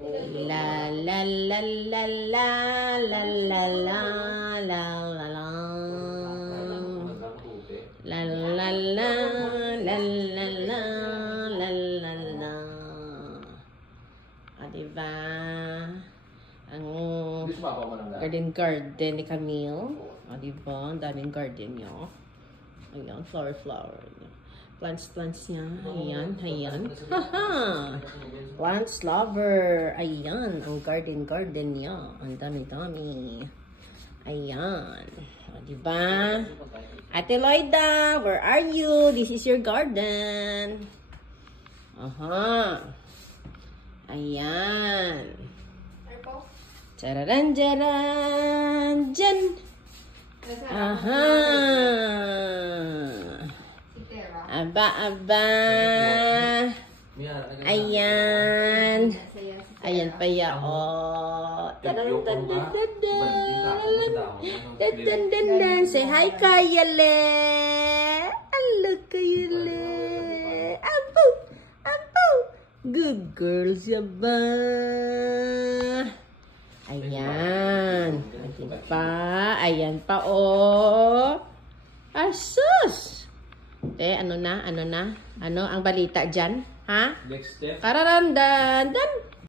La la la la la la la la la la la. La la la la la la la la la. Diba? Ang garden ni Camille. Diba? Ang daming garden niya. Ayan, flower niya. Plants niya. Ayan. Haha! Plants lover. Ayan, ang garden niya. Ang dami-dami. Ayan. Diba? Ate Loida, where are you? This is your garden. Aha. Ayan. Chararan, charan, dyan. Aha. Aba. Ayan. Ayan pa ya. Oh. Dadan. Say hi, Kayale. Hello, Kayale. Ampo. Good girl siya ba? Ayan. Ayan pa, oh. Asus! Ano ang balita dyan? Ha? Next step. Kararandan.